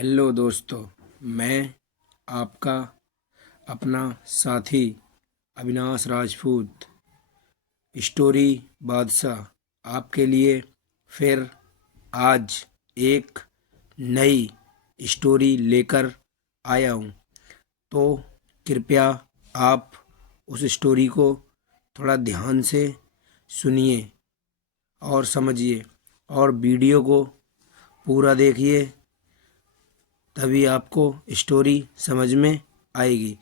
Hello दोस्तों, मैं आपका अपना साथी अविनाश राजपूत स्टोरी बादशाह आपके लिए फिर आज एक नई स्टोरी लेकर आया हूँ। तो कृपया आप उस स्टोरी को थोड़ा ध्यान से सुनिए और समझिए और वीडियो को पूरा देखिए, तभी आपको स्टोरी समझ में आएगी।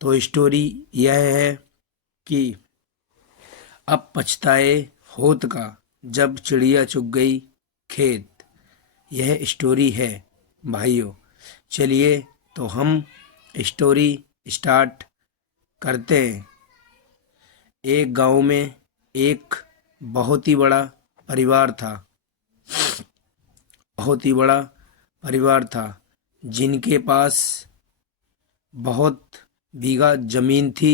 तो स्टोरी यह है कि अब पछताए होत का जब चिड़िया चुग गई खेत। यह स्टोरी है भाइयों। चलिए तो हम स्टोरी स्टार्ट करते हैं। एक गांव में एक बहुत ही बड़ा परिवार था। बहुत ही बड़ा परिवार था जिनके पास बहुत बीघा जमीन थी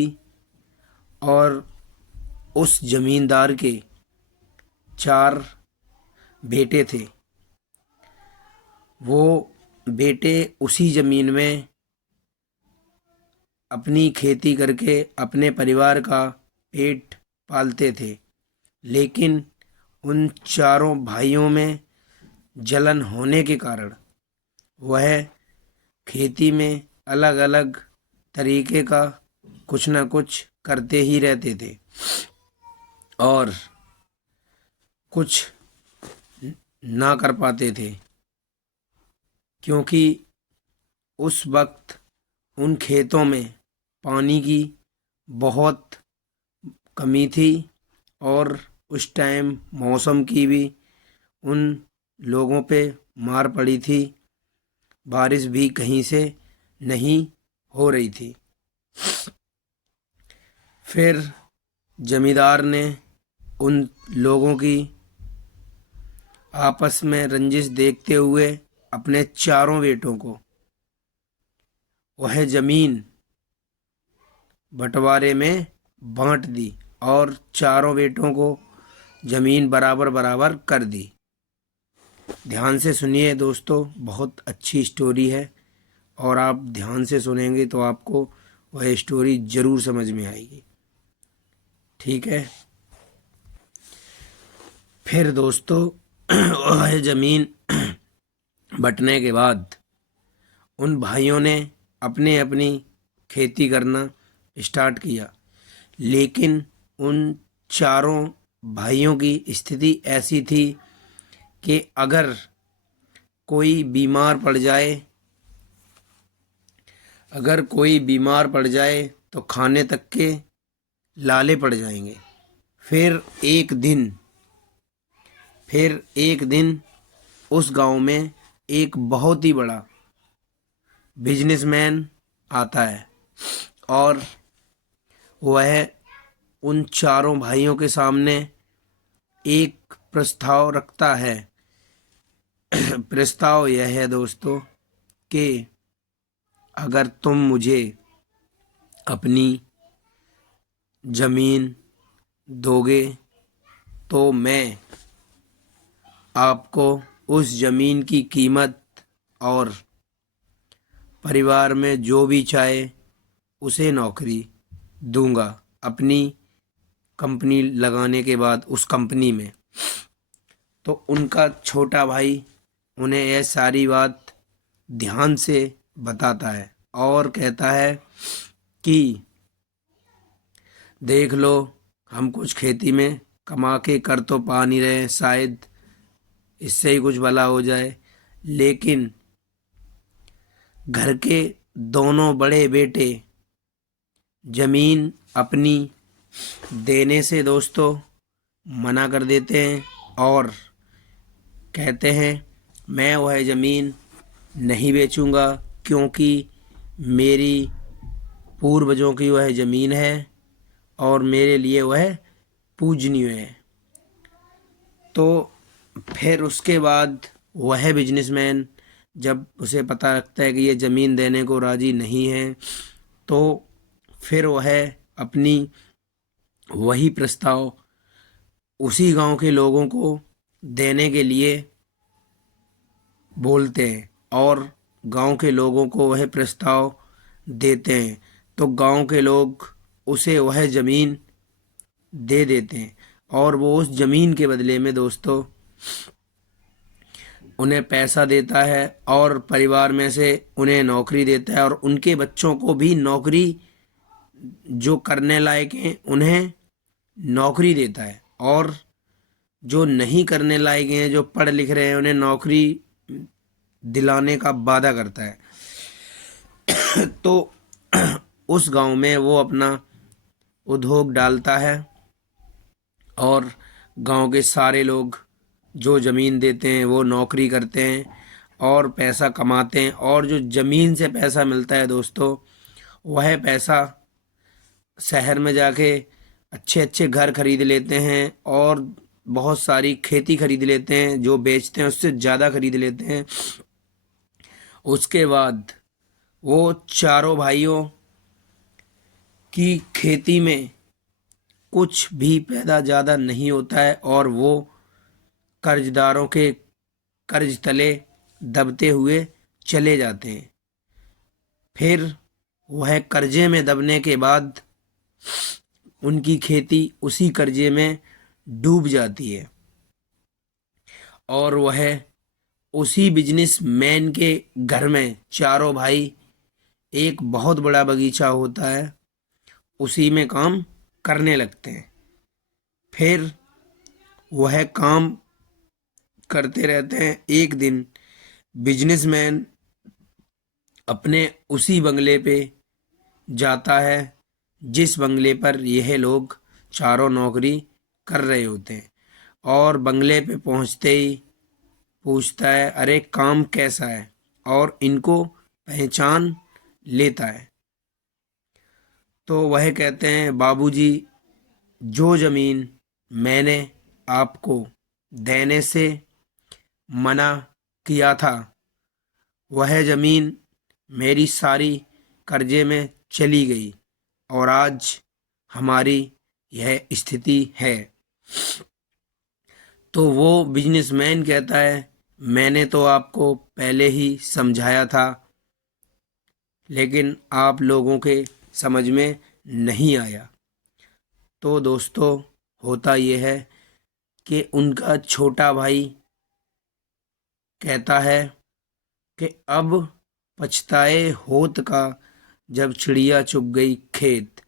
और उस जमींदार के 4 बेटे थे। वो बेटे उसी जमीन में अपनी खेती करके अपने परिवार का पेट पालते थे। लेकिन उन चारों भाइयों में जलन होने के कारण वह खेती में अलग अलग तरीके का कुछ न कुछ करते ही रहते थे और कुछ ना कर पाते थे, क्योंकि उस वक्त उन खेतों में पानी की बहुत कमी थी और उस टाइम मौसम की भी उन लोगों पे मार पड़ी थी। बारिश भी कहीं से नहीं हो रही थी। फिर जमींदार ने उन लोगों की आपस में रंजिश देखते हुए अपने चारों बेटों को वह जमीन बंटवारे में बांट दी और चारों बेटों को जमीन बराबर बराबर कर दी। ध्यान से सुनिए दोस्तों, बहुत अच्छी स्टोरी है और आप ध्यान से सुनेंगे तो आपको वह स्टोरी ज़रूर समझ में आएगी। ठीक है। फिर दोस्तों वह ज़मीन बंटने के बाद उन भाइयों ने अपने अपनी खेती करना स्टार्ट किया। लेकिन उन चारों भाइयों की स्थिति ऐसी थी कि अगर कोई बीमार पड़ जाए तो खाने तक के लाले पड़ जाएंगे। फिर एक दिन उस गांव में एक बहुत ही बड़ा बिजनेसमैन आता है और वह उन चारों भाइयों के सामने एक प्रस्ताव रखता है। प्रस्ताव यह है दोस्तों कि अगर तुम मुझे अपनी ज़मीन दोगे तो मैं आपको उस ज़मीन की कीमत और परिवार में जो भी चाहे उसे नौकरी दूंगा अपनी कंपनी लगाने के बाद उस कंपनी में। तो उनका छोटा भाई उन्हें यह सारी बात ध्यान से बताता है और कहता है कि देख लो, हम कुछ खेती में कमा के कर तो पा नहीं रहे, शायद इससे ही कुछ भला हो जाए। लेकिन घर के दोनों बड़े बेटे जमीन अपनी देने से दोस्तों मना कर देते हैं और कहते हैं मैं वह ज़मीन नहीं बेचूंगा, क्योंकि मेरी पूर्वजों की वह ज़मीन है और मेरे लिए वह पूजनीय है। तो फिर उसके बाद वह बिजनेसमैन जब उसे पता लगता है कि ये ज़मीन देने को राज़ी नहीं है, तो फिर वह अपनी वही प्रस्ताव उसी गांव के लोगों को देने के लिए बोलते हैं और गांव के लोगों को वह प्रस्ताव देते हैं तो गांव के लोग उसे वह ज़मीन दे देते हैं और वो उस ज़मीन के बदले में दोस्तों उन्हें पैसा देता है और परिवार में से उन्हें नौकरी देता है और उनके बच्चों को भी नौकरी, जो करने लायक हैं उन्हें नौकरी देता है और जो नहीं करने लायक हैं, जो पढ़ लिख रहे हैं, उन्हें नौकरी दिलाने का वादा करता है। तो उस गांव में वो अपना उद्योग डालता है और गांव के सारे लोग जो ज़मीन देते हैं वो नौकरी करते हैं और पैसा कमाते हैं और जो ज़मीन से पैसा मिलता है दोस्तों, वह पैसा शहर में जाके अच्छे अच्छे घर खरीद लेते हैं और बहुत सारी खेती खरीद लेते हैं, जो बेचते हैं उससे ज़्यादा खरीद लेते हैं। उसके बाद वो चारों भाइयों की खेती में कुछ भी पैदा ज़्यादा नहीं होता है और वो कर्जदारों के कर्ज तले दबते हुए चले जाते हैं। फिर वह कर्जे में दबने के बाद उनकी खेती उसी कर्जे में डूब जाती है और वह उसी बिजनेसमैन के घर में चारों भाई, एक बहुत बड़ा बगीचा होता है, उसी में काम करने लगते हैं। फिर वह काम करते रहते हैं। एक दिन बिजनेसमैन अपने उसी बंगले पे जाता है जिस बंगले पर यह लोग चारों नौकरी कर रहे होते हैं और बंगले पे पहुंचते ही पूछता है, अरे काम कैसा है, और इनको पहचान लेता है। तो वह कहते हैं, बाबूजी, जो ज़मीन मैंने आपको देने से मना किया था वह ज़मीन मेरी सारी कर्जे में चली गई और आज हमारी यह स्थिति है। तो वो बिजनेसमैन कहता है, मैंने तो आपको पहले ही समझाया था लेकिन आप लोगों के समझ में नहीं आया। तो दोस्तों होता यह है कि उनका छोटा भाई कहता है कि अब पछताए होत का जब चिड़िया चुग गई खेत।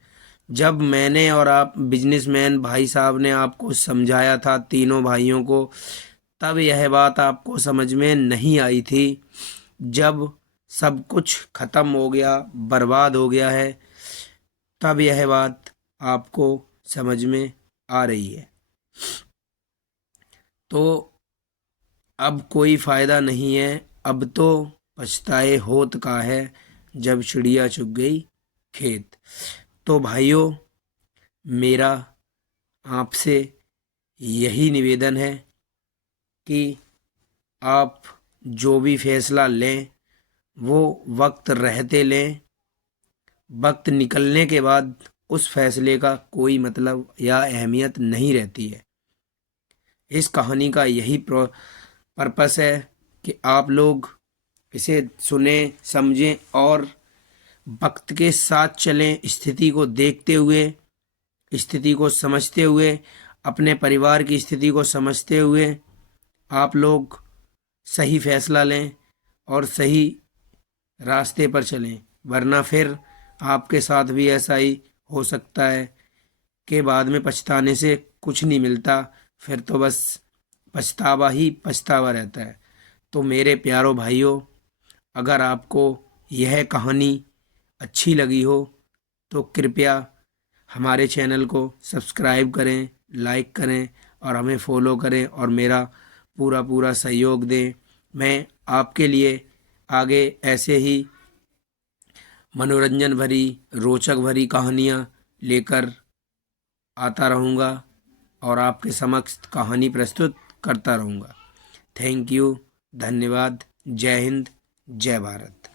जब मैंने और आप बिजनेसमैन भाई साहब ने आपको समझाया था तीनों भाइयों को, तब यह बात आपको समझ में नहीं आई थी। जब सब कुछ ख़त्म हो गया, बर्बाद हो गया है, तब यह बात आपको समझ में आ रही है। तो अब कोई फ़ायदा नहीं है, अब तो पछताए होत का है जब चिड़िया चुग गई खेत। तो भाइयों, मेरा आपसे यही निवेदन है कि आप जो भी फैसला लें वो वक्त रहते लें। वक्त निकलने के बाद उस फैसले का कोई मतलब या अहमियत नहीं रहती है। इस कहानी का यही पर्पस है कि आप लोग इसे सुने, समझें और वक्त के साथ चलें, स्थिति को देखते हुए, स्थिति को समझते हुए, अपने परिवार की स्थिति को समझते हुए आप लोग सही फैसला लें और सही रास्ते पर चलें। वरना फिर आपके साथ भी ऐसा ही हो सकता है कि बाद में पछताने से कुछ नहीं मिलता, फिर तो बस पछतावा ही पछतावा रहता है। तो मेरे प्यारों भाइयों, अगर आपको यह कहानी अच्छी लगी हो तो कृपया हमारे चैनल को सब्सक्राइब करें, लाइक करें और हमें फॉलो करें और मेरा पूरा पूरा सहयोग दें। मैं आपके लिए आगे ऐसे ही मनोरंजन भरी, रोचक भरी कहानियाँ लेकर आता रहूँगा और आपके समक्ष कहानी प्रस्तुत करता रहूँगा। थैंक यू, धन्यवाद, जय हिंद, जय भारत।